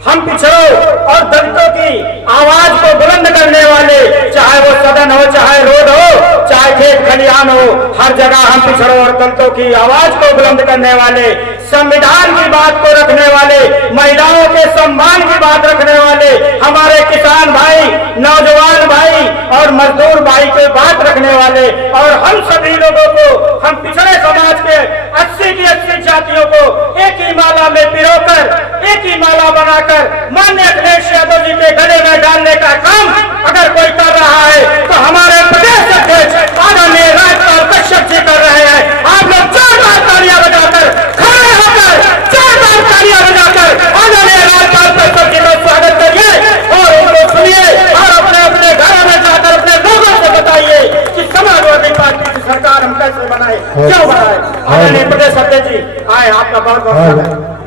हम पिछड़ों और दलितों की आवाज को बुलंद करने वाले, चाहे वो सदन हो, चाहे रोड हो, चाहे खेत खलिहान हो, हर जगह हम पिछड़ों और दलितों की आवाज को बुलंद करने वाले, संविधान की बात को रखने वाले, महिलाओं के सम्मान की बात रखने वाले, हमारे किसान भाई, नौजवान भाई और मजदूर भाई की बात रखने वाले, और हम सभी लोगों को, हम पिछड़े समाज के 80 की 80 जातियों को एक ही माला में पिरोकर, एक ही माला बनाकर माननीय अखिलेश यादव जी के गले में डालने का काम अगर कोई कर रहा है तो हमारे प्रदेश अध्यक्ष आदरणीय राजपाल कश्यप जी कर रहे हैं। आप लोग जोरदार तालियां बजाकर, खड़े होकर जोरदार तालियां बजाकर आदरणीय राजपाल कश्यप जी का स्वागत करिए और उनको सुनिए और अपने अपने घरों में जाकर अपने लोगों को बताइए कि समाजवादी पार्टी की सरकार हम कैसे बनाए, क्यों बनाए। आदरणीय प्रदेश अध्यक्ष जी आए, आपका बहुत बहुत स्वागत।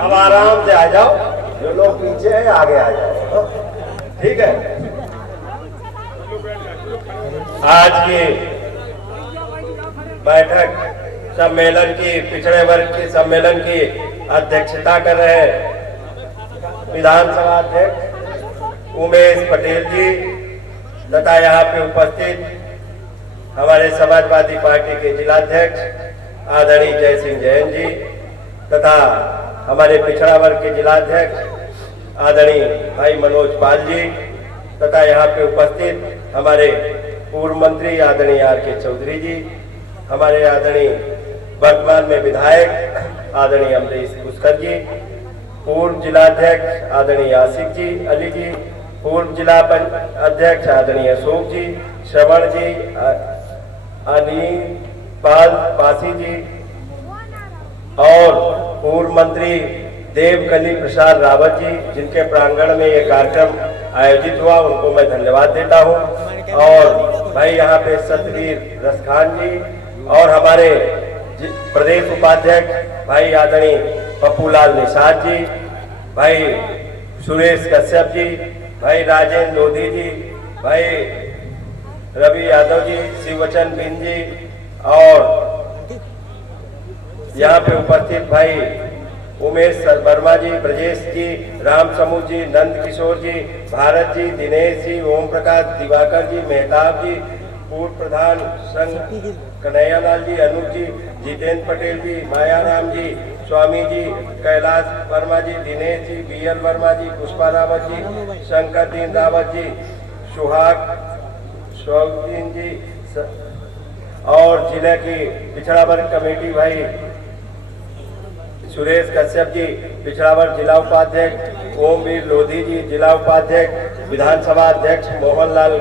अब आराम से आ जाओ, जो लोग पीछे हैं आगे आ जाओ, ठीक है। आज की बैठक सम्मेलन की, पिछड़े वर्ग के सम्मेलन की अध्यक्षता कर रहे हैं विधानसभा अध्यक्ष उमेश पटेल जी तथा यहाँ पे उपस्थित हमारे समाजवादी पार्टी के जिलाध्यक्ष आदरणीय जय सिंह जैन जी तथा हमारे पिछड़ा वर्ग के जिलाध्यक्ष आदरणीय भाई मनोज पाल जी तथा यहाँ पे उपस्थित हमारे पूर्व मंत्री आदरणीय आर.के. चौधरी जी, हमारे आदरणीय वर्तमान में विधायक आदरणीय अमरीश पुष्कर जी, पूर्व जिलाध्यक्ष आदरणीय आसिफ जी अली जी, पूर्व जिला अध्यक्ष आदरणीय अशोक जी, श्रवण जी, अनिल पाल पासी जी और पूर्व मंत्री देवकली प्रसाद रावत जी, जिनके प्रांगण में ये कार्यक्रम आयोजित हुआ, उनको मैं धन्यवाद देता हूं। और भाई यहाँ पे सतवीर रसखान जी और हमारे प्रदेश उपाध्यक्ष भाई आदरणीय पप्पूलाल निषाद जी, भाई सुरेश कश्यप जी, भाई राजेंद्र लोधी जी, भाई रवि यादव जी, शिववचन बिंद जी और यहाँ पे उपस्थित भाई उमेश वर्मा जी, ब्रजेश जी, राम समूह जी, नंद किशोर जी, भारत जी, दिनेश जी, ओम प्रकाश, दिवाकर जी, मेहताब जी, पूर्व प्रधान संघ कन्हैयालाल जी, अनुज जी, जितेंद्र पटेल जी, मायाराम जी, स्वामी जी, कैलाश वर्मा जी, दिनेश जी, बीएल वर्मा जी, पुष्पा रावत जी, शंकर दीन रावत जी, सुहाग शौकीन जी और जिले की पिछड़ा वर्ग कमेटी भाई सुरेश कश्यप जी, पिछड़ा वर्ग जिला उपाध्यक्ष ओमवीर लोधी जी, जिला उपाध्यक्ष विधानसभा अध्यक्ष मोहनलाल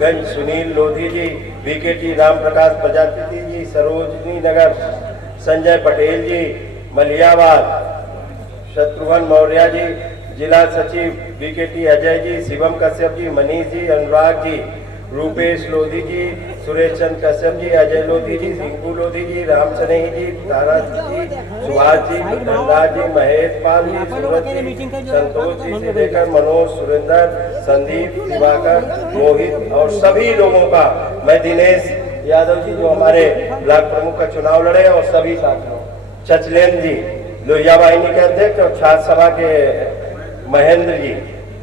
गंज सुनील लोधी जी, बीकेटी राम प्रकाश प्रजापति जी, सरोजनी नगर संजय पटेल जी, मलियाबाद शत्रुघ्न मौर्य जी, जिला सचिव बीकेटी अजय जी, शिवम कश्यप जी, मनीष जी, अनुराग जी, रूपेश लोधी जी, सुरेश चंद कश्यप जी, अजय लोधी जी, रिंकू लोधी जी, राम सनेही जी, तारा जी, सुभाष जी, धनराज जी, महेश पाल जी, सूरज जी, संतोष जी से लेकर मनोज, सुरेंद्र, संदीप, दिवाकर, मोहित और सभी लोगों का मैं दिनेश यादव जी जो हमारे ब्लॉक प्रमुख का चुनाव लड़े और सभी साथियों, चचलेन जी लोहिया वाहिनी के अध्यक्ष और छात्र सभा के महेंद्र जी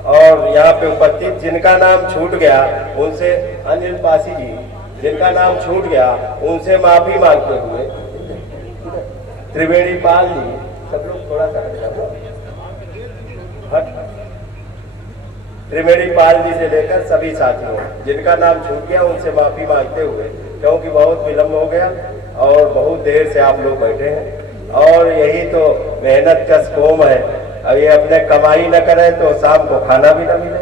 और यहाँ पे उपस्थित जिनका नाम छूट गया उनसे अनिल पासी जी, जिनका नाम छूट गया उनसे माफी मांगते हुए त्रिवेणी पाल जी, सब लोग थोड़ा सा त्रिवेणी पाल जी से लेकर सभी साथियों जिनका नाम छूट गया उनसे माफी मांगते हुए, क्योंकि बहुत विलम्ब हो गया और बहुत देर से आप लोग बैठे हैं और यही तो मेहनत का कौम है। अब ये अपने कमाई न करें तो शाम को खाना भी न मिले,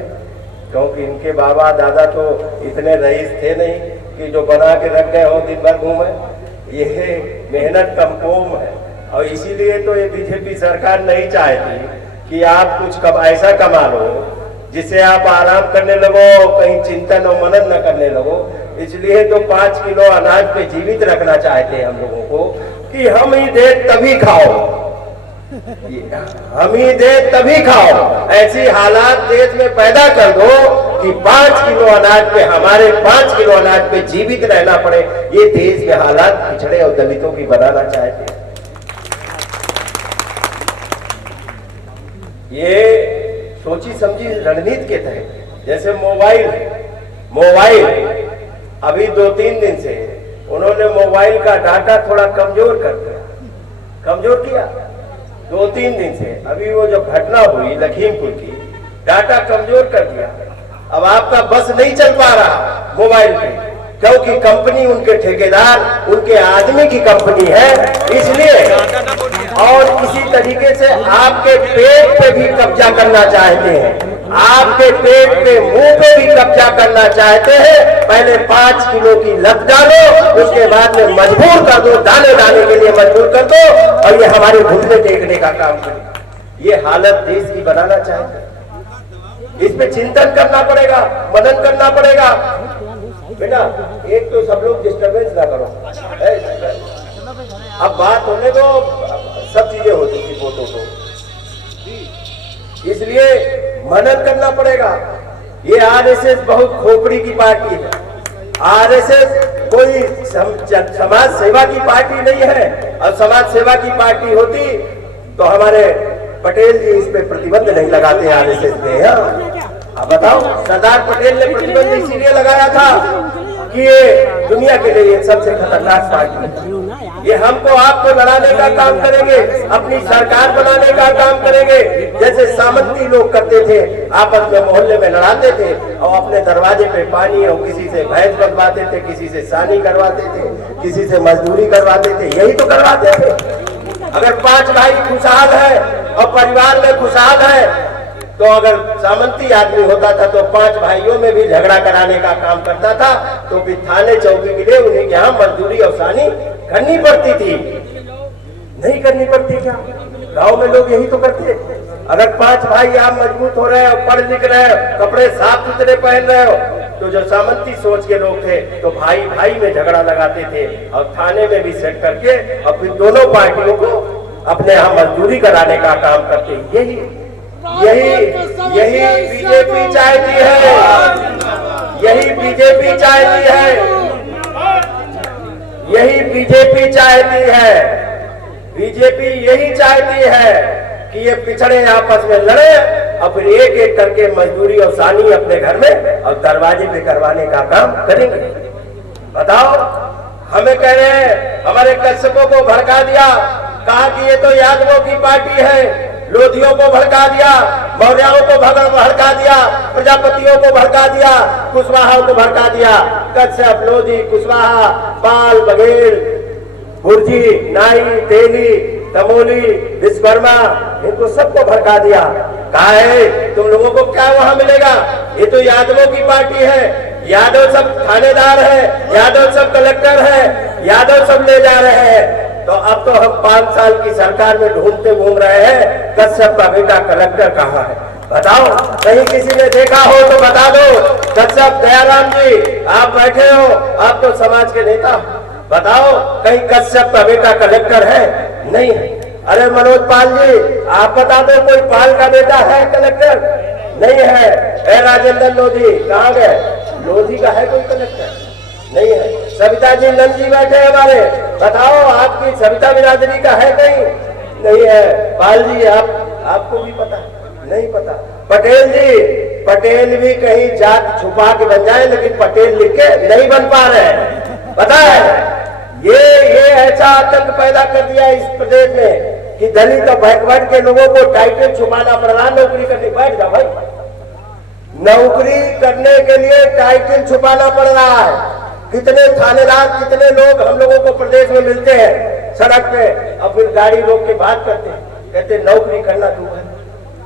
क्योंकि इनके बाबा दादा तो इतने रईस थे नहीं कि जो बना के रख गए हो दिन भर घूमे। ये मेहनत कम कौम है और इसीलिए तो ये बीजेपी सरकार नहीं चाहती कि आप कुछ ऐसा कमा लो जिससे आप आराम करने लगो, कहीं चिंतन और मनन न करने लगो। इसलिए तो 5 किलो अनाज पे जीवित रखना चाहते हैं हम लोगों को कि हम ही दे तभी खाओ, हम ही दे तभी खाओ। ऐसी हालात देश में पैदा कर दो कि 5 किलो अनाज पे, हमारे 5 किलो अनाज पे जीवित रहना पड़े। ये देश के हालात पिछड़े और दलितों की बनाना चाहते हैं। ये सोची समझी रणनीति के तहत, जैसे मोबाइल अभी 2-3 दिन से उन्होंने मोबाइल का डाटा थोड़ा कमजोर किया 2-3 दिन से। अभी वो जो घटना हुई लखीमपुर की, डाटा कमजोर कर दिया। अब आपका बस नहीं चल पा रहा मोबाइल पे, क्योंकि कंपनी उनके ठेकेदार, उनके आदमी की कंपनी है, इसलिए। और इसी तरीके से आपके पेट पे भी कब्जा करना चाहते हैं, आपके पेट पे, मुंह पे भी कब्जा करना चाहते हैं। पहले 5 किलो की लत डालो, उसके बाद में मजबूर कर दो, दाने के लिए मजबूर कर दो, और ये हमारे घुटने टेकने का काम करे। ये हालत देश की बनाना चाहते हैं। इस पे चिंतन करना पड़ेगा, मनन करना पड़ेगा। बेटा एक तो सब लोग डिस्टर्बेंस ना करो, अब बात होने दो, सब चीजें हो चुकी फोटो को, इसलिए मनन करना पड़ेगा। ये आरएसएस बहुत खोपड़ी की पार्टी है। आरएसएस कोई समाज सेवा की पार्टी नहीं है। और समाज सेवा की पार्टी होती तो हमारे पटेल जी इस पे प्रतिबंध नहीं लगाते आरएसएस पे। अब बताओ, सरदार पटेल ने प्रतिबंध इसीलिए लगाया था कि ये दुनिया के लिए सबसे खतरनाक पार्टी है। ये हमको आपको लड़ाने का काम करेंगे, अपनी सरकार बनाने का काम करेंगे, जैसे सामंती लोग करते थे, आपस में मोहल्ले में लड़ाते थे और अपने दरवाजे पे पानी और किसी से भैंस बनवाते थे, किसी से सानी करवाते थे, किसी से मजदूरी करवाते थे, यही तो करवाते थे। अगर 5 भाई खुशहाल है और परिवार में खुशहाल है, तो अगर सामंती आदमी होता था तो 5 भाइयों में भी झगड़ा कराने का काम करता था, तो भी थाने चौकी के लिए उन्हें यहाँ मजदूरी और सानी करनी पड़ती थी, नहीं करनी पड़ती क्या? गांव में लोग यही तो करते। अगर 5 भाई आप मजबूत हो रहे हो, पढ़ लिख रहे हो, कपड़े साफ सुथरे पहन रहे हो, तो जो सामंती सोच के लोग थे तो भाई में झगड़ा लगाते थे और थाने में भी सेट करके और फिर दोनों पार्टियों को अपने यहाँ मजदूरी कराने का काम करते। यही बीजेपी चाहती है, यही बीजेपी चाहती है, यही बीजेपी चाहती है। बीजेपी यही चाहती है कि ये पिछड़े आपस में लड़े और फिर एक एक करके मजदूरी और सानी अपने घर में और दरवाजे पे करवाने का काम करेंगे। बताओ, हमें कह रहे हैं, हमारे कश्यपों को भड़का दिया, कहा कि ये तो यादवों की पार्टी है, लोधियों को भड़का दिया, मौर्यों को भड़का दिया, प्रजापतियों को भड़का दिया, कुशवाहा को भड़का दिया। कश्यप, लोधी, कुशवाहा, पाल, बघेल, बुर्जी, नाई, तेली, तमोली, विश्वकर्मा, इनको सबको भड़का दिया। कहा है तुम लोगों को क्या वहां मिलेगा, ये तो यादवों की पार्टी है, यादव सब थानेदार है, यादव सब कलेक्टर है, यादव सब ले जा रहे हैं। तो अब तो हम 5 साल की सरकार में ढूंढते घूम रहे हैं कश्यप का बेटा कलेक्टर कहाँ है। बताओ, कहीं किसी ने देखा हो तो बता दो। कश्यप दयाराम जी आप बैठे हो, आप तो समाज के नेता, बताओ कहीं कश्यप का बेटा कलेक्टर है? नहीं है। अरे मनोज पाल जी आप बता दो, कोई पाल का बेटा है कलेक्टर? नहीं है। ए राजेंद्र लोधी कहाँ गए? लोधी का है कोई कलेक्टर? नहीं है। सविता जी नंद जी बैठे हमारे, बताओ आपकी सविता बिरादरी का है कहीं? नहीं है। पाल जी आपको भी पता? नहीं पता। पटेल जी, पटेल भी कहीं जात छुपा के बन जाए, लेकिन पटेल लिख के नहीं बन पा रहे हैं। पता है ये ऐसा आतंक पैदा कर दिया इस प्रदेश में कि दलित और बैकवर्ड के लोगों को टाइटल छुपाना पड़ रहा, नौकरी करने। बैठ जा भाई, नौकरी करने के लिए टाइटल छुपाना पड़ रहा है। कितने थानेदार, कितने लोग हम लोगों को प्रदेश में मिलते हैं सड़क पे और फिर गाड़ी रोक के बात करते हैं, कहते नौकरी करना तू है।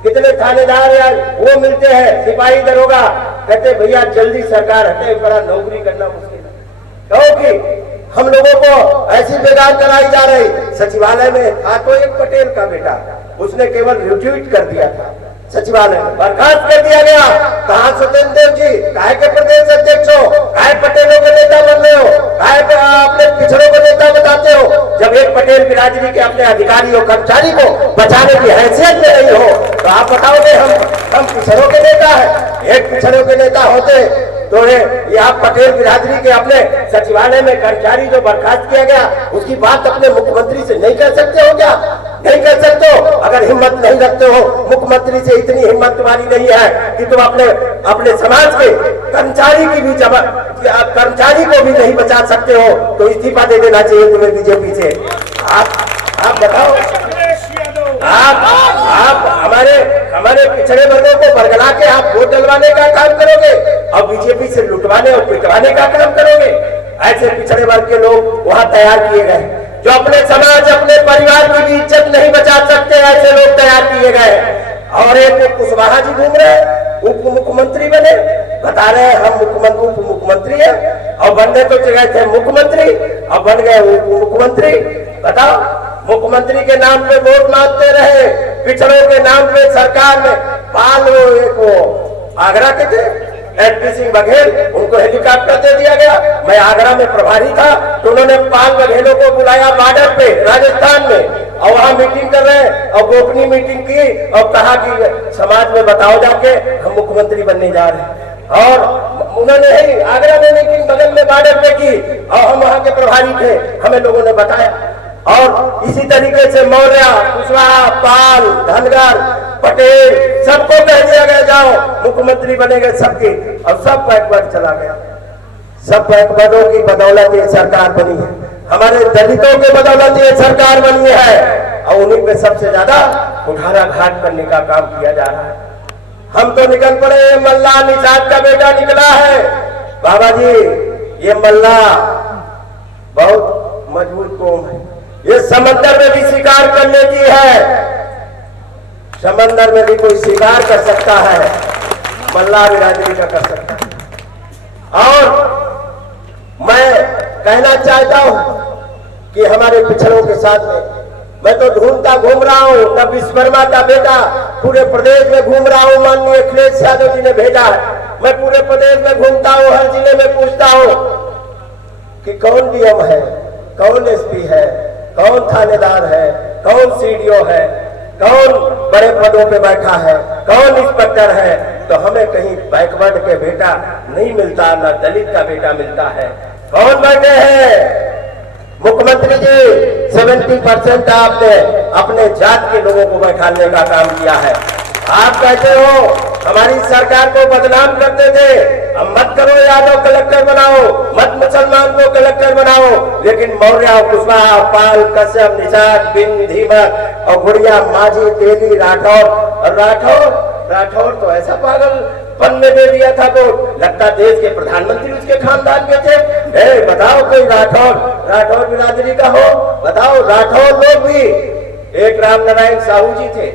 कितने थानेदार यार वो मिलते हैं, सिपाही दरोगा, कहते भैया जल्दी सरकार हटे, बड़ा नौकरी करना मुश्किल है। क्योंकि हम लोगों को ऐसी बेगार कराई जा रही। सचिवालय में था तो एक पटेल का बेटा, उसने केवल रिट्वीट कर दिया था, सचिवालय में बर्खास्त कर दिया गया। कहा सत्येंद्र देव जी, काहे के प्रदेश अध्यक्ष हो, काहे पटेलों के नेता बन रहे हो, काहे अपने पिछड़ों को नेता बताते हो, जब एक पटेल बिरादरी के अपने अधिकारी और कर्मचारी को बचाने की हैसियत में नहीं हो, तो आप बताओगे हम पिछड़ों के नेता है? एक पिछड़ों के नेता होते तो यहाँ पटेल बिरादरी के अपने सचिवालय में कर्मचारी जो बर्खास्त किया गया उसकी बात अपने मुख्यमंत्री से नहीं कर सकते हो क्या? नहीं कर सकते हो? अगर हिम्मत नहीं रखते हो, मुख्यमंत्री से इतनी हिम्मत तुम्हारी नहीं है कि तुम अपने समाज के कर्मचारी की भी कर्मचारी को भी नहीं बचा सकते हो, तो इस्तीफा दे देना चाहिए तुम्हें बीजेपी से। आप बताओ, आप हमारे पिछड़े वर्गों को बरगला के आप वोट डलवाने का काम करोगे और बीजेपी से लुटवाने और पिटवाने का काम करोगे? ऐसे पिछड़े वर्ग के लोग वहां तैयार किए गए जो अपने समाज अपने परिवार की भी इज्जत नहीं बचा सकते, ऐसे लोग तैयार किए गए। और एक कुशवाहा जी घूम रहे उप मुख्यमंत्री बने, बता रहे हम उप मुख्यमंत्री है, और बनने तो गए थे मुख्यमंत्री और बन गए उप मुख्यमंत्री। बताओ, मुख्यमंत्री के नाम पे वोट मांगते रहे, पिछड़ों के नाम पे सरकार में पाल आगरा के थे एसपी सिंह बघेल, उनको हेलीकॉप्टर दे दिया गया। मैं आगरा में प्रभारी था तो उन्होंने पाल बघेलों को बुलाया बॉर्डर पे राजस्थान में और वहां मीटिंग कर रहे हैं और गोपनीय मीटिंग की और कहा कि समाज में बताओ जाके हम मुख्यमंत्री बनने जा रहे हैं। और उन्होंने ही आगरा में मीटिंग बगल में बॉर्डर पे की और हम वहां के प्रभारी थे, हमें लोगों ने बताया। और इसी तरीके से मौर्य, कुशवाहा, पाल, धनगर, पटेल सबको कह दिया गया जाओ मुख्यमंत्री बनेंगे सबकी, और सब बैकवर्ड चला गया। सब बैकवर्डों की बदौलत ये सरकार बनी है, हमारे दलितों के बदौलत ये सरकार बनी है और उन्हीं पे सबसे ज्यादा कुठाराघात करने का काम किया जा रहा है। हम तो निकल पड़े, मल्ला निषाद का बेटा निकला है। बाबा जी, ये मल्ला बहुत मजबूत कौम है, ये समंदर में भी शिकार कर लेती है, समंदर में भी कोई शिकार कर सकता है, मल्ला बिरादरी का कर सकता है। और मैं कहना चाहता हूं कि हमारे पिछड़ों के साथ में मैं तो ढूंढता घूम रहा हूं, तब विश्वकर्मा का बेटा पूरे प्रदेश में घूम रहा हूं, माननीय अखिलेश यादव जी ने भेजा है। मैं पूरे प्रदेश में घूमता हूं, हर जिले में पूछता हूं कि कौन डीएम है, कौन एसपी है, कौन थानेदार है, कौन सीडीओ है, कौन बड़े पदों पे बैठा है, कौन इंस्पेक्टर है, तो हमें कहीं बैकवर्ड के बेटा नहीं मिलता, ना दलित का बेटा मिलता है। कौन बैठे हैं? मुख्यमंत्री जी 70% आपने अपने जात के लोगों को बैठाने का काम किया है। आप कहते हो हमारी सरकार को बदनाम करते थे, अब मत करो, यादव कलेक्टर बनाओ, मत मुसलमान को कलेक्टर बनाओ, लेकिन मौर्य, कुशवाहा, पाल, कश्यप, निषाद, बिंद, धीमक और गुड़िया, माझी, तेली, राठौर तो ऐसा पागलपन में दे दिया था तो लगता देश के प्रधानमंत्री उसके खानदान के थे। बताओ कोई राठौर बिरादरी का हो, बताओ। राठौर लोग भी, एक राम नारायण साहू जी थे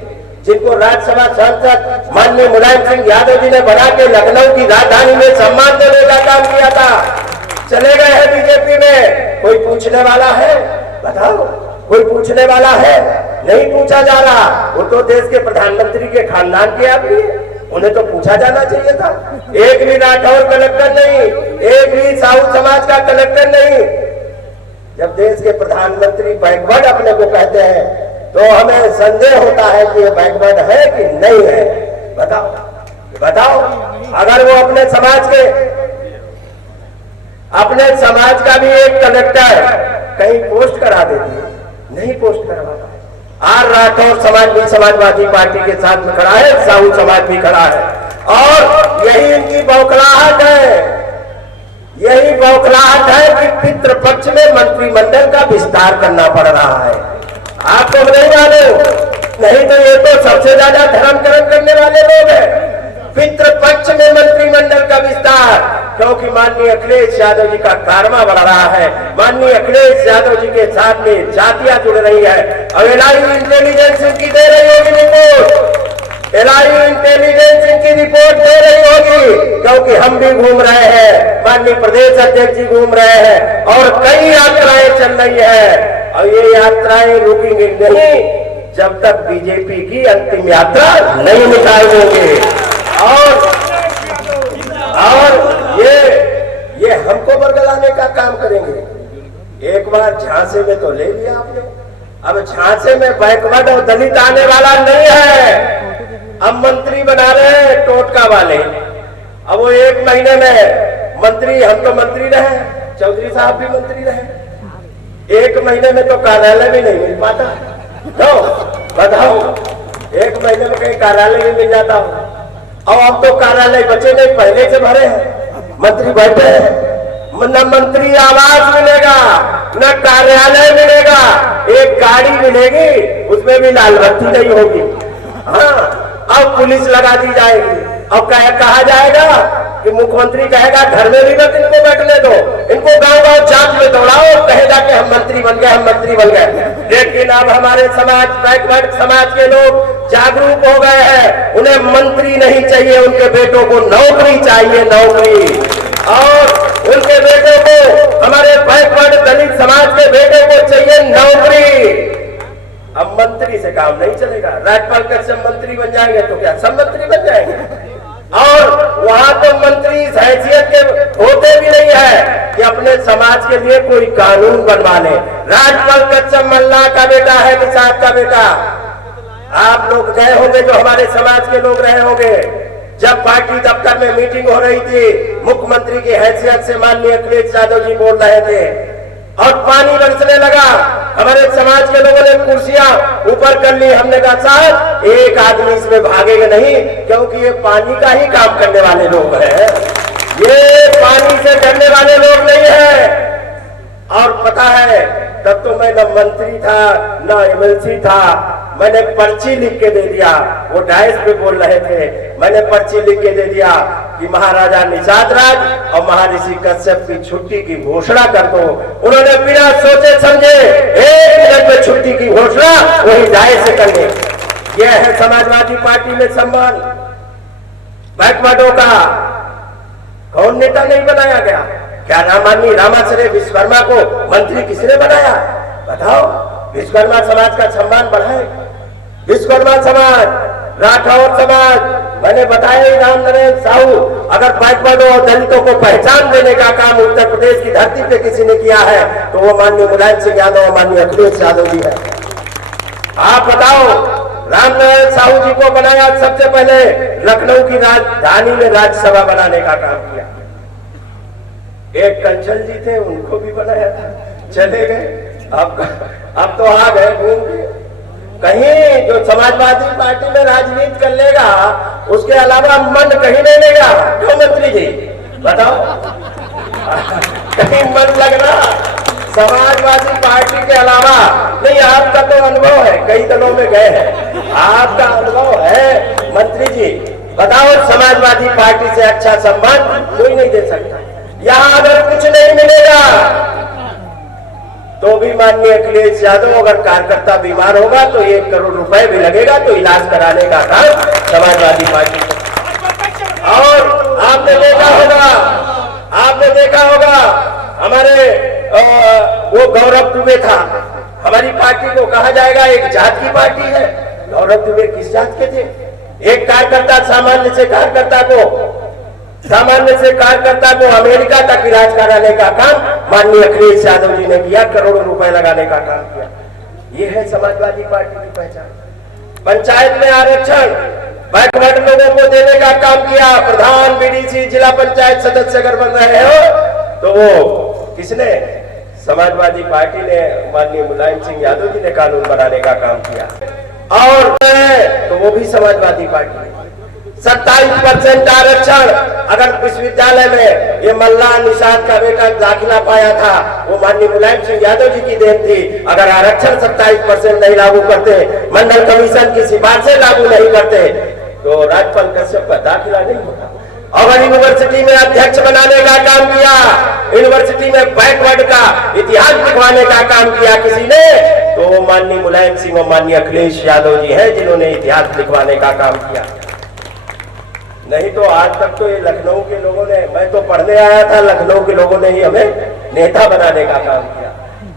जिनको राज्यसभा सांसद माननीय मुलायम सिंह यादव जी ने बना के लखनऊ की राजधानी में सम्मान देने का काम किया था, चले गए हैं बीजेपी में। कोई पूछने वाला है? बताओ, कोई पूछने वाला है? नहीं पूछा जा रहा। वो तो देश के प्रधानमंत्री के खानदान के आदमी, उन्हें तो पूछा जाना चाहिए था। एक भी राठौर कलेक्टर नहीं, एक भी साहू समाज का कलेक्टर नहीं। जब देश के प्रधानमंत्री बैकवर्ड अपने को कहते हैं तो हमें संदेह होता है कि ये बैकवर्ड है कि नहीं है। बताओ, अगर वो अपने समाज का भी एक कलेक्टर कहीं पोस्ट करा देती है, नहीं पोस्ट करवाता है। आर राठौर समाज भी समाजवादी पार्टी के साथ में खड़ा है, साहू समाज भी खड़ा है, और यही इनकी बौखलाहट है। यही बौखलाहट है कि पितृपक्ष में मंत्रिमंडल का विस्तार करना पड़ रहा है। आपको नहीं मालूम? नहीं तो ये तो सबसे ज्यादा धर्मकरण करने वाले लोग हैं। पितृपक्ष में मंत्रिमंडल का विस्तार, क्योंकि माननीय अखिलेश यादव जी का कारवा बढ़ रहा है, माननीय अखिलेश यादव जी के साथ में जातियां जुड़ रही है। और एलआई इंटेलिजेंस इनकी दे रही होगी रिपोर्ट, एलआई इंटेलिजेंस इनकी रिपोर्ट दे रही होगी, क्योंकि हम भी घूम रहे हैं, माननीय प्रदेश अध्यक्ष जी घूम रहे हैं और कई यात्राएं चल रही है। और ये यात्राएं रुकेंगी नहीं जब तक बीजेपी की अंतिम यात्रा नहीं निकाल देंगे। और ये हमको बरगलाने का काम करेंगे। एक बार झांसे में तो ले लिया आपने, अब झांसे में बैकवर्ड और दलित आने वाला नहीं है। अब मंत्री बना रहे हैं टोटका वाले, अब वो 1 महीने में मंत्री, हम तो मंत्री रहे, चौधरी साहब भी मंत्री रहे, 1 महीने में तो कार्यालय भी नहीं मिल पाता। तो बताओ, 1 महीने में कहीं कार्यालय भी मिल जाता हो। और अब तो कार्यालय बचे नहीं, पहले से भरे हैं, मंत्री बैठे हैं, न मंत्री आवास मिलेगा, न कार्यालय मिलेगा, एक गाड़ी मिलेगी, उसमें भी लाल बत्ती नहीं होगी। हाँ, अब पुलिस लगा दी जाएगी। अब कहा जाएगा कि मुख्यमंत्री कहेगा घर में भी मत इनको बैठने दो, इनको गांव-गांव जांच में दौड़ाओ, कहेगा कि हम मंत्री बन गए, हम मंत्री बन गए। लेकिन अब हमारे समाज, बैकवर्ड समाज के लोग जागरूक हो गए हैं, उन्हें मंत्री नहीं चाहिए, उनके बेटों को नौकरी चाहिए, नौकरी। और उनके बेटों को, हमारे बैकवर्ड दलित समाज के बेटों को चाहिए नौकरी। अब मंत्री से काम नहीं चलेगा। राज्यपाल कश्यप मंत्री बन जाएंगे तो क्या सब मंत्री बन जाएंगे? और वहां तो मंत्री इस हैसियत के होते भी नहीं है कि अपने समाज के लिए कोई कानून बनवा ले। राज्यपाल कश्यप मल्ला का बेटा है, निषाद का बेटा। आप लोग गए होंगे, जो हमारे समाज के लोग रहे होंगे, जब पार्टी दफ्तर में मीटिंग हो रही थी, मुख्यमंत्री की हैसियत से माननीय अखिलेश यादव जी बोल रहे थे और पानी बरसने लगा। हमारे समाज के लोगों ने कुर्सियां ऊपर कर ली। हमने कहा साहब, एक आदमी इसमें भागेगा नहीं, क्योंकि ये पानी का ही काम करने वाले लोग हैं, ये पानी से डरने वाले लोग नहीं है। और पता है, तब तो मैं न मंत्री था न एमएलसी था, मैंने पर्ची लिख के दे दिया। वो डायस पे बोल रहे थे, मैंने पर्ची लिख के दे दिया कि महाराजा निषाद राज और महर्षि कश्यप की छुट्टी की घोषणा कर दो। उन्होंने बिना सोचे समझे 1 मिनट में छुट्टी की घोषणा वही डायस से कर दी। यह है समाजवादी पार्टी में सम्मान बैकवर्डों का। कौन नेता नहीं बनाया गया? क्या रामानी रामाश्रय विश्वकर्मा को मंत्री किसने बनाया? बताओ। विश्वकर्मा समाज का सम्मान बढ़ाए। विश्वकर्मा समाज, राठौर समाज, मैंने बताया ही राम नारायण साहू, अगर बैकवर्डों और दलितों को पहचान देने का काम उत्तर प्रदेश की धरती पे किसी ने किया है तो वो माननीय मुलायम सिंह यादव और माननीय अखिलेश यादव जी है। आप बताओ, राम नारायण साहू जी को बनाया, सबसे पहले लखनऊ की राजधानी में राज्यसभा बनाने का काम किया। एक कंचल जी थे, उनको भी बनाया था, चले गए। अब तो आ गए घूम के। कहीं जो समाजवादी पार्टी में राजनीति कर लेगा, उसके अलावा मन कहीं नहीं लेगा। क्यों मंत्री जी बताओ? कहीं मन लगना समाजवादी पार्टी के अलावा नहीं। आपका तो अनुभव है, कई दलों में गए हैं, आपका अनुभव है मंत्री जी। बताओ, समाजवादी पार्टी से अच्छा सम्मान कोई नहीं दे सकता। यहाँ अगर कुछ नहीं मिलेगा तो भी माननीय अखिलेश यादव, अगर कार्यकर्ता बीमार होगा तो 1 करोड़ रुपए भी लगेगा तो इलाज कराने का काम समाजवादी पार्टी को। और आपने देखा होगा हमारे वो गौरव दुबे था, हमारी पार्टी को कहा जाएगा एक जात की पार्टी है। गौरव दुबे किस जात के थे? एक कार्यकर्ता, सामान्य से कार्यकर्ता को अमेरिका तक इलाज कराने का काम माननीय अखिलेश यादव जी ने किया, करोड़ों रुपए लगाने का काम किया। ये है समाजवादी पार्टी की पहचान। पंचायत में आरक्षण बैकवर्ड लोगों को देने का काम किया। प्रधान, बीडीसी, जिला पंचायत सदस्य अगर बन रहे हो तो वो किसने? समाजवादी पार्टी ने, माननीय मुलायम सिंह यादव जी ने कानून बनाने का काम किया। और तो वो भी समाजवादी पार्टी। 27% आरक्षण अगर विश्वविद्यालय में ये मल्ला निषाद का बेटा दाखिला पाया था, वो माननीय मुलायम सिंह यादव जी की देन थी। अगर आरक्षण 27% नहीं लागू करते, मंडल कमीशन की सिफारिशें लागू नहीं करते तो राज्यपाल कश्यप का दाखिला नहीं होता। और यूनिवर्सिटी में अध्यक्ष बनाने का काम किया, यूनिवर्सिटी में बैकवर्ड का इतिहास लिखवाने का काम किया किसी ने, तो वो माननीय मुलायम सिंह और माननीय अखिलेश यादव जी हैं जिन्होंने इतिहास लिखवाने का काम किया। नहीं तो आज तक तो ये लखनऊ के लोगों ने, मैं तो पढ़ने आया था, लखनऊ के लोगों ने ही हमें नेता बनाने का काम किया।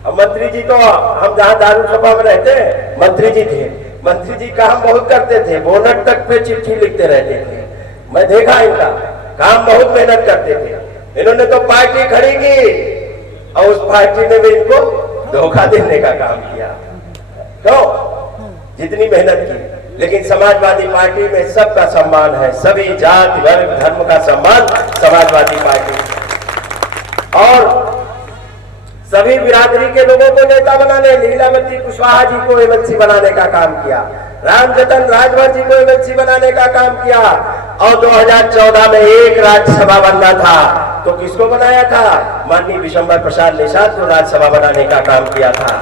अब मंत्री जी तो, हम जहाँ दारुसभा में रहते हैं, मंत्री जी थे, मंत्री जी काम बहुत करते थे, बोनट तक पे चिट्ठी लिखते रहते थे। मैं देखा इनका काम, बहुत मेहनत करते थे। इन्होंने तो पार्टी खड़ी की और उस पार्टी ने भी इनको धोखा देने का काम किया। क्यों? जितनी मेहनत की लेकिन समाजवादी पार्टी में सबका सम्मान है, सभी जाति वर्ग धर्म का सम्मान समाजवादी पार्टी और सभी बिरादरी के लोगों को नेता बनाने, लीलावती कुशवाहा जी को एमएलसी बनाने का काम किया, रामजतन राजभर जी को एमएलसी बनाने का काम किया और 2014 में एक राज्यसभा बनना था तो किसको बनाया था? माननीय विशंबर प्रसाद निषाद को राज्यसभा बनाने का काम किया था।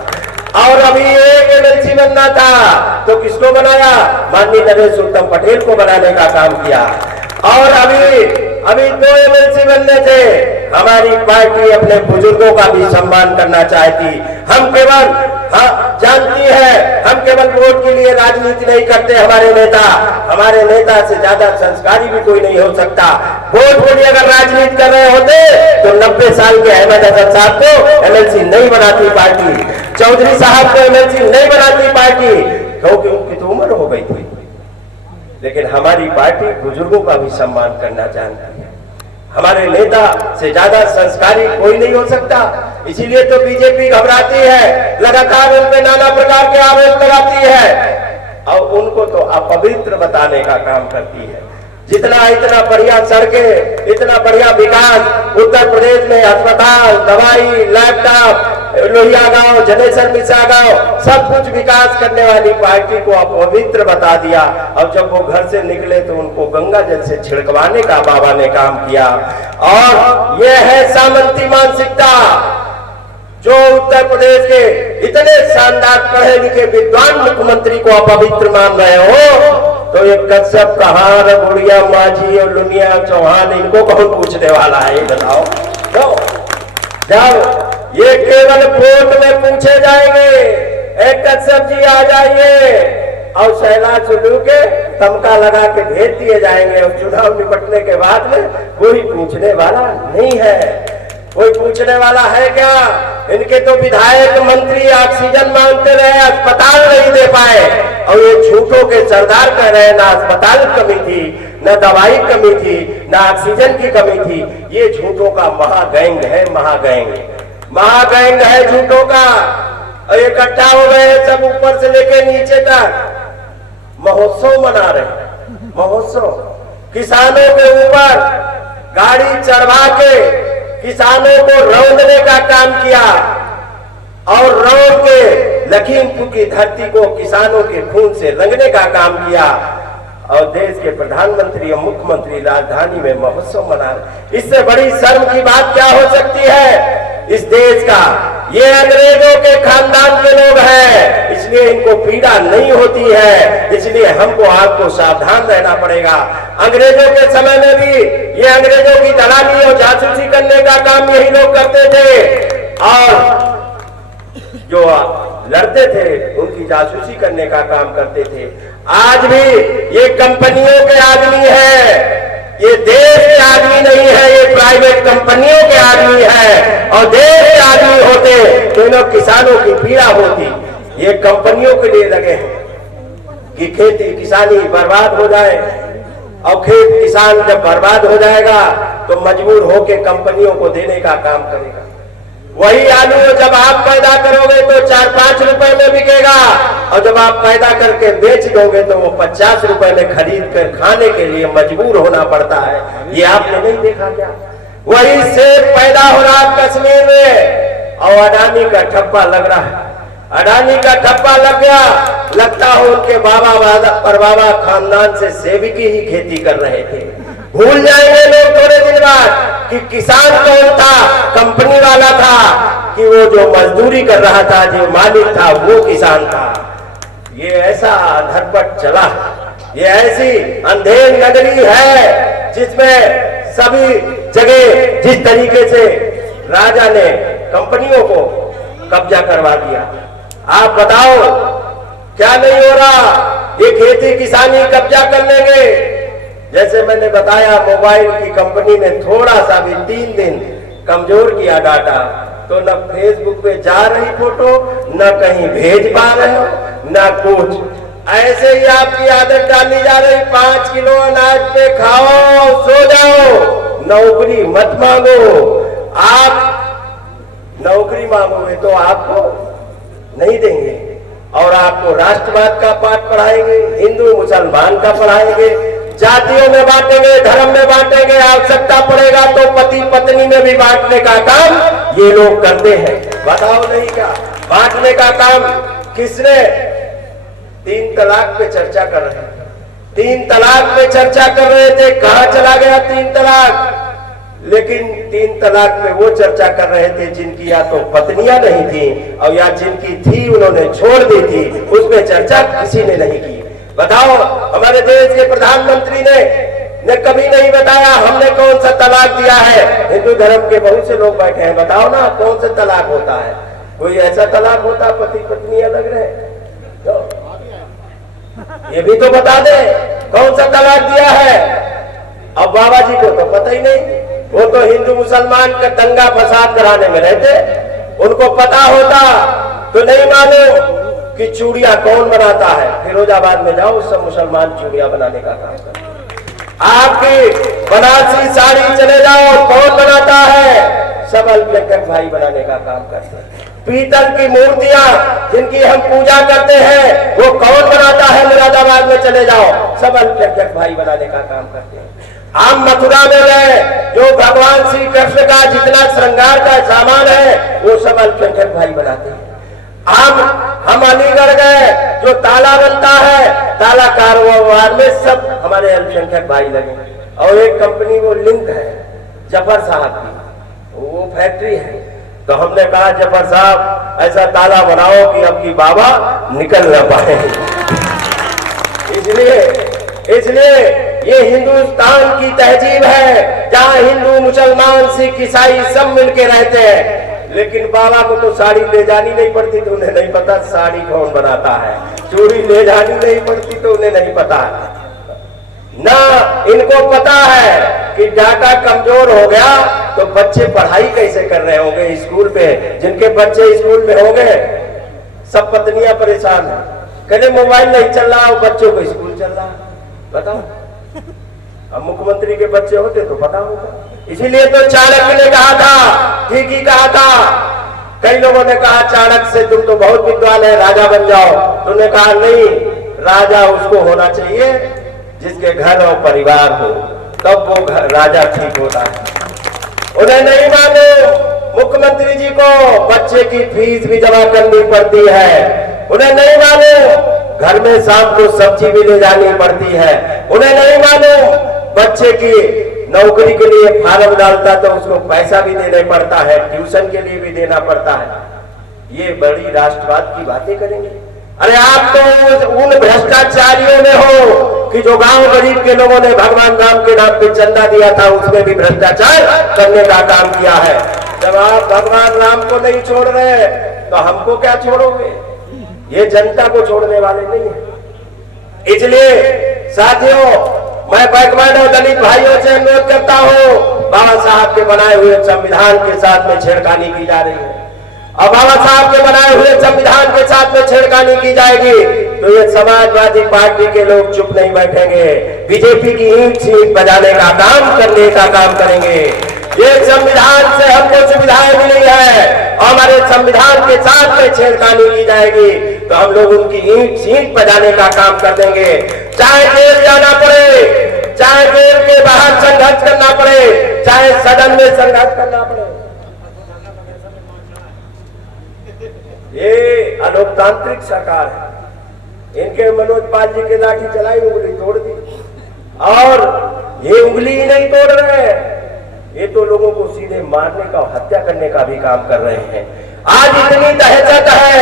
और अभी एक एमएलसी बनना था तो किसको बनाया? माननीय नरेंद्र उत्तम पटेल को बनाने का काम किया। और अभी 2 एमएलसी बनने थे। हमारी पार्टी अपने बुजुर्गों का भी सम्मान करना चाहती। हम केवल जानती है, हम केवल वोट के लिए राजनीति नहीं करते। हमारे नेता से ज्यादा संस्कारी भी कोई नहीं हो सकता। वोट के लिए अगर राजनीति कर रहे होते तो 90 साल के अहमद हसन साहब को एमएलसी नहीं बनाती पार्टी, चौधरी साहब को एमएलसी नहीं बनाती पार्टी, क्योंकि उनकी तो उम्र हो गई थी। लेकिन हमारी पार्टी बुजुर्गों का भी सम्मान करना जानती है। हमारे नेता से ज्यादा संस्कारी कोई नहीं हो सकता। इसीलिए तो बीजेपी घबराती है, लगातार उन पे नाना प्रकार के आरोप लगाती है और उनको तो अपवित्र बताने का काम करती है। इतना बढ़िया सड़कें, इतना बढ़िया विकास उत्तर प्रदेश में, अस्पताल, दवाई, लैपटॉप, लोहिया गांव, जनेश्वर मिश्रा गांव, सब कुछ विकास करने वाली पार्टी को अपवित्र बता दिया। और जब वो घर से निकले तो उनको गंगा जल से छिड़कवाने का बाबा ने काम किया। और ये है सामंती मानसिकता। जो उत्तर प्रदेश के इतने शानदार पढ़े लिखे विद्वान मुख्यमंत्री को अपवित्र मान रहे हो तो ये कश्यप, कहार, गुड़िया माझी और लुनिया चौहान, इनको कौन पूछने वाला है? ये बताओ। तो जब ये केवल वोट में पूछे जाएंगे, एक कश्यप जी आ जाइए और शैला चुलू के तमका लगा के भेज दिए जाएंगे और चुनाव निपटने के बाद में कोई पूछने वाला नहीं है। कोई पूछने वाला है क्या? इनके तो विधायक मंत्री ऑक्सीजन मांगते रहे, अस्पताल नहीं दे पाए और ये झूठों के सरदार कह रहे हैं ना अस्पताल कमी थी, न दवाई कमी थी, न ऑक्सीजन की कमी थी। ये झूठों का महागैंग है, महागैंग है झूठों का। और इकट्ठा हो गए सब ऊपर से लेके नीचे तक, महोत्सव मना रहे। महोत्सव किसानों के ऊपर गाड़ी चढ़वा के किसानों को रौंदने का काम किया और रौंद के लखीमपुर की धरती को किसानों के खून से रंगने का काम किया। और देश के प्रधानमंत्री और मुख्यमंत्री राजधानी में महोत्सव मना रहे। इससे बड़ी शर्म की बात क्या हो सकती है इस देश का? ये अंग्रेजों के खानदान के लोग हैं, इसलिए इनको पीड़ा नहीं होती है। इसलिए हमको आपको सावधान रहना पड़ेगा। अंग्रेजों के समय में भी ये अंग्रेजों की दलाली और जासूसी करने का काम यही लोग करते थे और जो लड़ते थे उनकी जासूसी करने का काम करते थे। आज भी ये कंपनियों के आदमी है, ये देश के आदमी नहीं है, ये प्राइवेट कंपनियों के आदमी है। और देश के आदमी होते तो इन किसानों की पीड़ा होती। ये कंपनियों के लिए लगे हैं कि खेती किसानी बर्बाद हो जाए और खेत किसान जब बर्बाद हो जाएगा तो मजबूर होकर कंपनियों को देने का काम करेगा। वही आलू जब आप पैदा करोगे तो 4-5 रुपए में बिकेगा और जब आप पैदा करके बेच दोगे तो वो 50 रुपए में खरीद कर खाने के लिए मजबूर होना पड़ता है। ये आपने नहीं देखा क्या? वही सेब पैदा हो रहा कश्मीर में और अडानी का ठप्पा लग रहा है। अडानी का ठप्पा लग गया, लगता हो उनके बाबा खानदान से सेब की ही खेती कर रहे थे। भूल जाएंगे लोग थोड़े दिन बाद कि किसान कौन था, कंपनी वाला था, कि वो जो मजदूरी कर रहा था, जो मालिक था वो किसान था। ये ऐसा धरपट चला, ये ऐसी अंधेर नगरी है जिसमें सभी जगह जिस तरीके से राजा ने कंपनियों को कब्जा करवा दिया। आप बताओ क्या नहीं हो रहा? ये खेती किसानी कब्जा कर लेंगे। जैसे मैंने बताया मोबाइल की कंपनी ने थोड़ा सा भी 3 दिन कमजोर किया डाटा तो न फेसबुक पे जा रही फोटो, न कहीं भेज पा रहे हो, न कुछ। ऐसे ही आपकी आदत डाली जा रही, 5 किलो अनाज पे खाओ सो जाओ, नौकरी मत मांगो। आप नौकरी मांगोगे तो आपको नहीं देंगे और आप आपको राष्ट्रवाद का पाठ पढ़ाएंगे, हिंदू मुसलमान का पढ़ाएंगे, जातियों में बांटेंगे, धर्म में बांटेंगे, आवश्यकता पड़ेगा तो पति पत्नी में भी बांटने का काम ये लोग करते हैं। बताओ नहीं क्या बांटने का काम किसने? 3 तलाक पे चर्चा कर रहे हैं, 3 तलाक पे चर्चा कर रहे थे, कहां चला गया 3 तलाक? लेकिन 3 तलाक पे वो चर्चा कर रहे थे जिनकी या तो पत्नियां नहीं थी और या जिनकी थी उन्होंने छोड़ दी थी, उस पे चर्चा किसी ने नहीं की। बताओ हमारे देश के प्रधानमंत्री ने कभी नहीं बताया हमने कौन सा तलाक दिया है। हिंदू धर्म के बहुत से लोग बैठे हैं, बताओ ना कौन सा तलाक होता है? कोई ऐसा तलाक होता पति पत्नी अलग रहे? तो ये भी तो बता दे कौन सा तलाक दिया है। अब बाबा जी को तो पता ही नहीं, वो तो हिंदू मुसलमान का दंगा फसाद कराने में रहते, उनको पता होता तो नहीं मालूम कि चूड़ियां कौन बनाता है। फिरोजाबाद में जाओ, सब मुसलमान चूड़ियां बनाने का काम करते हैं। आपकी बनारसी साड़ी चले जाओ, कौन बनाता है? सब अल्पसंख्यक भाई बनाने का काम करते हैं। पीतल की मूर्तियां जिनकी हम पूजा करते हैं वो कौन बनाता है? मुरादाबाद में चले जाओ, सब अल्पसंख्यक भाई बनाने का काम करते हैं। हम मथुरा में गए, जो भगवान श्री कृष्ण का जितना श्रृंगार का सामान है वो सब अल्पसंख्यक भाई बनाते हैं। हम अलीगढ़ गए, जो ताला बनता है, ताला कारोबार में सब हमारे अल्पसंख्यक भाई लगे। और एक कंपनी वो लिंक है जफर साहब की, वो फैक्ट्री है। तो हमने कहा जफर साहब ऐसा ताला बनाओ कि अब की बाबा निकल न पाए। इसलिए ये हिंदुस्तान की तहजीब है जहां हिंदू मुसलमान सिख ईसाई सब मिलके रहते हैं। लेकिन बाबा को तो साड़ी ले जानी नहीं पड़ती तो उन्हें नहीं पता साड़ी कौन बनाता है, चूड़ी ले जानी नहीं पड़ती तो उन्हें नहीं पता ना। इनको पता है कि डाटा कमजोर हो गया तो बच्चे पढ़ाई कैसे कर रहे होंगे स्कूल पे। जिनके बच्चे स्कूल में होंगे सब पत्नियां परेशान है, कहते मोबाइल नहीं चल रहा और बच्चों को स्कूल चल रहा। बताओ अब मुख्यमंत्री के बच्चे होते तो पता होगा। इसीलिए तो चाणक्य ने कहा था, ठीक ही कहा था। कई लोगों ने कहा चाणक्य से तुम तो बहुत विद्वान है, राजा बन जाओ। तुमने कहा नहीं, राजा उसको होना चाहिए जिसके घर और परिवार हो, तब वो राजा ठीक होता है। उन्हें नहीं मालूम मुख्यमंत्री जी को बच्चे की फीस भी जमा करनी पड़ती है। उन्हें नहीं मालूम घर में शाम को सब्जी भी ले जानी पड़ती है। उन्हें नहीं मालूम बच्चे की नौकरी के लिए फार्म डालता तो उसको पैसा भी देना पड़ता है, ट्यूशन के लिए भी देना पड़ता है। ये बड़ी राष्ट्रवाद की बातें करेंगे। अरे आप तो उन भ्रष्टाचारियों में हो कि जो गांव गरीब के लोगों ने भगवान राम के नाम पे चंदा दिया था उसमें भी भ्रष्टाचार करने का काम किया है। जब आप भगवान राम को नहीं छोड़ रहे तो हमको क्या छोड़ोगे? ये जनता को छोड़ने वाले नहीं है। इसलिए साथियों, मैं बैकवर्ड और दलित भाइयों से अनुरोध करता हूं, बाबा साहब के बनाए हुए संविधान के साथ में छेड़खानी की जा रही है। अब बाबा साहब के बनाए हुए संविधान के साथ में छेड़खानी की जाएगी तो ये समाजवादी पार्टी के लोग चुप नहीं बैठेंगे, बीजेपी की ईंट सीट बजाने का काम करने का काम करेंगे। ये संविधान से हमको सुविधाएं मिली है, हमारे संविधान के साथ में छेड़खानी की जाएगी तो हम लोग उनकी ईंट सीट बजाने का काम कर देंगे। चाहे जेल जाना पड़े, चाहे जेल के बाहर संघर्ष करना पड़े, चाहे सदन में संघर्ष करना पड़े। ये अलोकतांत्रिक सरकार है। इनके मनोज पाल जी के लाठी चलाई, उंगली तोड़ दी। और ये उंगली ही नहीं तोड़ रहे हैं, ये तो लोगों को सीधे मारने का, हत्या करने का भी काम कर रहे हैं। आज इतनी दहशत है,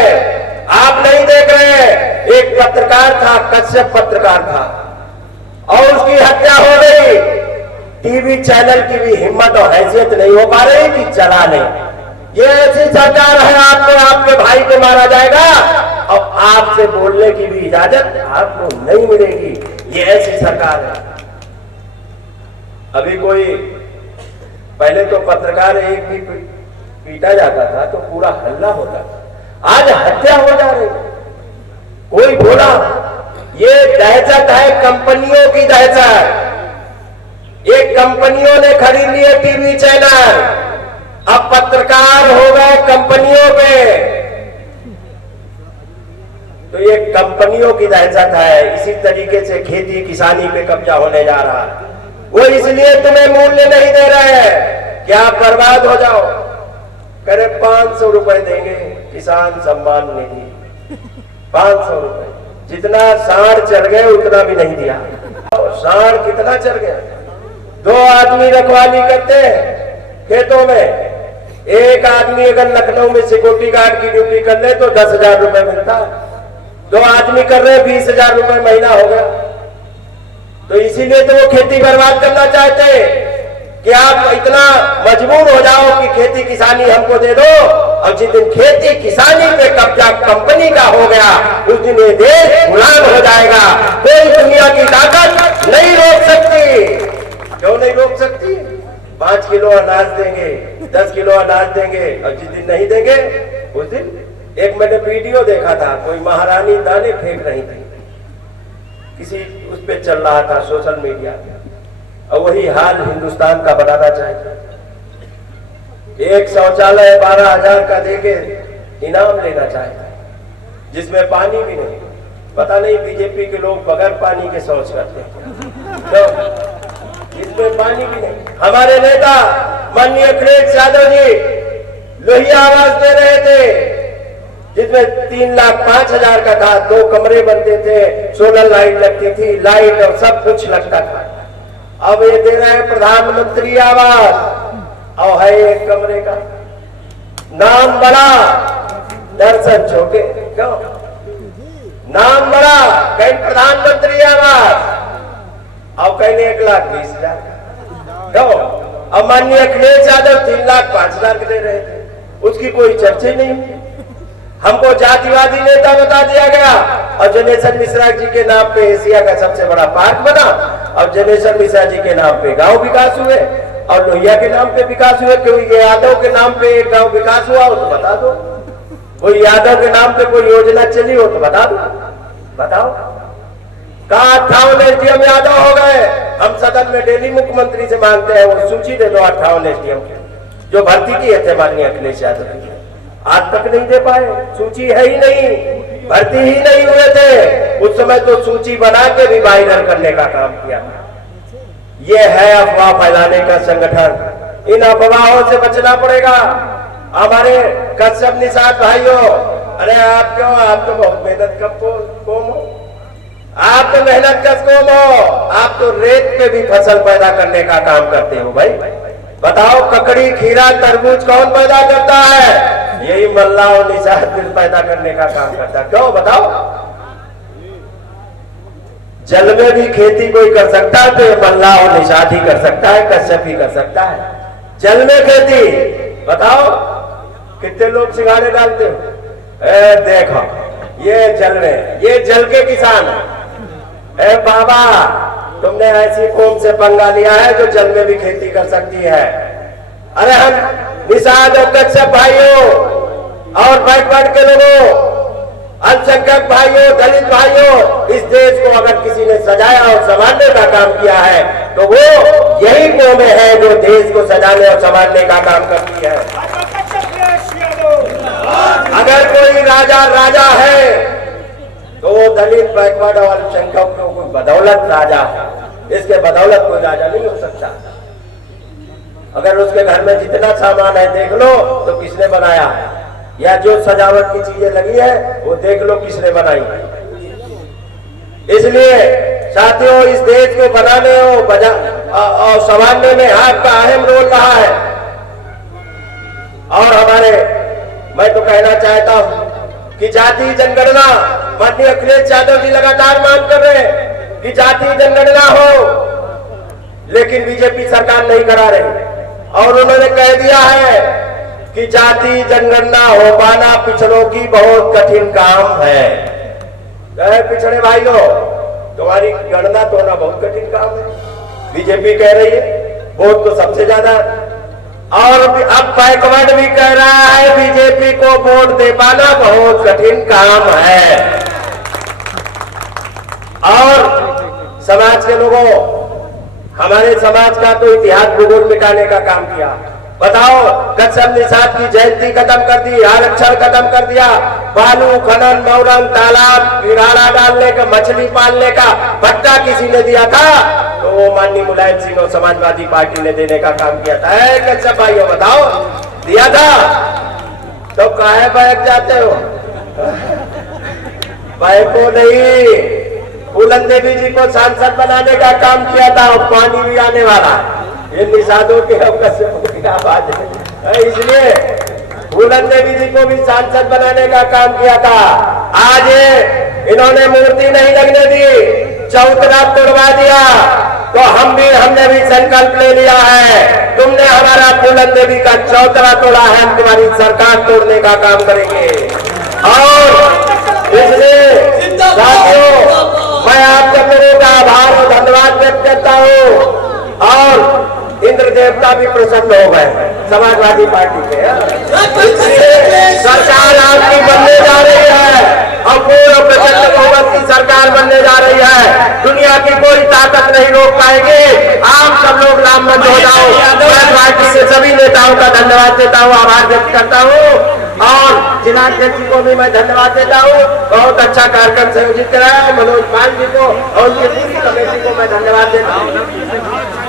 आप नहीं देख रहे। एक पत्रकार था, कश्यप पत्रकार था, और उसकी हत्या हो गई। टीवी चैनल की भी हिम्मत और हैसियत नहीं हो पा रही कि चला ले। ये ऐसी सरकार है, आपको आपके भाई को मारा जाएगा और आपसे बोलने की भी इजाजत आपको नहीं मिलेगी। ये ऐसी सरकार है। अभी कोई पहले तो पत्रकार एक भी पीटा जाता था तो पूरा हल्ला होता था, आज हत्या हो जा रही है। कोई बोला ये दहशत है, कंपनियों की दहशत। एक कंपनियों ने खरीद लिए टीवी चैनल, अब पत्रकार हो गए कंपनियों के। तो ये कंपनियों की दहशत है। इसी तरीके से खेती किसानी पे कब्जा होने जा रहा है। वो इसलिए तुम्हें मूल्य नहीं दे रहे हैं कि आप बर्बाद हो जाओ। करे 500 रुपए देंगे किसान सम्मान निधि, 500 रुपए। जितना सांड चढ़ गए उतना भी नहीं दिया। सांड कितना चढ़ गया? 2 आदमी रखवाली करते हैं खेतों में। एक आदमी अगर लखनऊ में सिक्योरिटी गार्ड की ड्यूटी कर ले तो 10,000 रुपए मिलता है। 2 आदमी कर रहे 20,000 रुपए महीना हो गया। तो इसीलिए तो वो खेती बर्बाद करना चाहते हैं कि आप इतना मजबूर हो जाओ कि खेती किसानी हमको दे दो। और जिस दिन खेती किसानी पे कब्जा कंपनी का हो गया उस दिन ये देश गुलाम हो जाएगा। कोई दुनिया की ताकत नहीं रोक सकती। क्यों नहीं रोक सकती? 5 किलो अनाज देंगे, 10 किलो अनाज देंगे, और जिस दिन नहीं देंगे उस दिन। एक मैंने वीडियो देखा था, कोई महारानी दाने फेंक रही थी, किसी उस पे चल रहा था सोशल मीडिया पे। और वही हाल हिंदुस्तान का बनाना चाहिए। एक शौचालय 12,000 का देके इनाम लेना चाहिए, जिसमें पानी भी नहीं। पता नहीं बीजेपी के लोग बगैर पानी के शौच करते हैं, तो इसमें पानी भी नहीं। हमारे नेता माननीय अखिलेश यादव जी लोहिया आवाज दे रहे थे, जिसमें 3,05,000 का था। 2 कमरे बनते थे, सोलर लाइट लगती थी, लाइट और सब कुछ लगता था। अब ये दे रहे हैं प्रधानमंत्री आवास, और है 1 कमरे का। नाम बड़ा, दर्शन छोटे। क्यों? नाम बड़ा, कहीं प्रधानमंत्री आवास, और कहीं 1,20,000। क्यों? अब माननीय अखिलेश यादव 3,05,000 के दे रहे थे, उसकी कोई चर्चा नहीं। हमको जातिवादी नेता बता दिया गया, और जनेश्वर मिश्रा जी के नाम पे एशिया का सबसे बड़ा पार्क बना, और जनेश्वर मिश्रा जी के नाम पे गांव विकास हुए, और लोहिया के नाम पे विकास हुए। कोई यादव के नाम पे एक गांव विकास हुआ हो तो बता दो। कोई यादव के नाम पे कोई योजना चली हो तो बता दो। बताओ कहा 58 एसडीएम यादव हो गए। हम सदन में डेली मुख्यमंत्री से मांगते हैं वो सूची दे दो 58 एसडीएम की, जो भर्ती की है माननीय अखिलेश यादव की। आज तक नहीं दे पाए, सूची है ही नहीं, भर्ती ही नहीं हुए थे। उस समय तो सूची बना के भी वायरल करने का काम किया। ये है अफवाह फैलाने का संगठन। इन अफवाहों से बचना पड़ेगा। हमारे कश्यप निषाद भाइयों, अरे आप क्यों, आप तो बहुत मेहनत का कौम हो, आप तो मेहनत का कौम हो। आप तो रेत पे भी फसल पैदा करने का काम करते हो भाई। बताओ ककड़ी, खीरा, तरबूज कौन पैदा करता है? यही मल्ला और निषाद बिल पैदा करने का काम करता है। क्यों बताओ? जल में भी खेती कोई कर सकता है तो मल्ला और निषाद ही कर सकता है, कश्यप ही कर सकता है। जल में खेती बताओ कितने लोग सिंघाड़े डालते हो? देखो ये जल में, ये जल के किसान। बाबा तुमने ऐसी कौम से पंगा लिया है जो जल में भी खेती कर सकती है। अरे हम निषाद और कश्यप भाइयों और बैकवर्ड के लोगों, अल्पसंख्यक भाइयों, दलित भाइयों, इस देश को अगर किसी ने सजाया और संभालने का काम किया है तो वो यही कौमें हैं जो देश को सजाने और संभालने का काम करती है। अगर कोई राजा है तो वो दलित, बैकवर्ड और अल्पसंख्यकों को बदौलत राजा है। इसके बदौलत कोई राजा नहीं हो सकता। अगर उसके घर में जितना सामान है देख लो तो किसने बनाया है, या जो सजावट की चीजें लगी है वो देख लो किसने बनाई है। इसलिए साथियों, इस देश को बनाने और संभालने में आपका अहम रोल रहा है। और हमारे, मैं तो कहना चाहता हूं कि जाति जनगणना, माननीय अखिलेश यादव जी लगातार मांग कर रहे हैं कि जाति जनगणना हो, लेकिन बीजेपी सरकार नहीं करा रही। और उन्होंने कह दिया है कि जाति जनगणना हो पाना पिछड़ों की बहुत कठिन काम है। पिछड़े भाइयों, तुम्हारी गणना तो होना बहुत कठिन काम है। बीजेपी कह रही है वोट तो सबसे ज्यादा, और अब बैकवर्ड भी कह रहा है बीजेपी को वोट दे पाना बहुत कठिन काम है। और समाज के लोगों, हमारे समाज का तो इतिहास भूगोल मिटाने का काम किया। बताओ, कसम निषाद की जयंती खत्म कर दी, आरक्षण खत्म कर दिया, बालू खनन मौरंग तालाब किराना डालने का, मछली पालने का भत्ता किसी ने दिया था? तो वो माननीय मुलायम सिंह और समाजवादी पार्टी ने देने का काम किया था। कच्चा भाइयों बताओ, दिया था? तो काहे बहक जाते हो? बहको नहीं, फूलन देवी जी को सांसद बनाने का काम किया था, पानी भी आने वाला। ये निषादों के की आवाज है, इसलिए फूलन देवी जी को भी सांसद बनाने का काम किया था। आज इन्होंने मूर्ति नहीं लगने दी, चौतरा तोड़वा दिया, तो हमने भी संकल्प ले लिया है, तुमने हमारा फूलन देवी का चौतरा तोड़ा है, हम तुम्हारी सरकार तोड़ने का काम करेंगे। और इसलिए साथियों, मैं आप सब लोगों का आभार और धन्यवाद व्यक्त करता हूँ। और इंद्र देवता भी प्रसन्न हो गए समाजवादी पार्टी के। सरकार आपकी बनने जा रही है, और पूर्ण प्रचंड बहुमत की सरकार बनने जा रही है। दुनिया की कोई ताकत नहीं रोक पाएगी। आप सब लोग लामबंद हो जाओ। मैं पार्टी के सभी नेताओं का धन्यवाद देता हूँ, आभार व्यक्त करता हूँ, और जिलाध्यक्ष जी को भी मैं धन्यवाद देता हूँ। बहुत अच्छा कार्यक्रम संयोजित कराया मनोज पाल जी को और उनकी पूरी कमेटी को मैं धन्यवाद देता हूँ।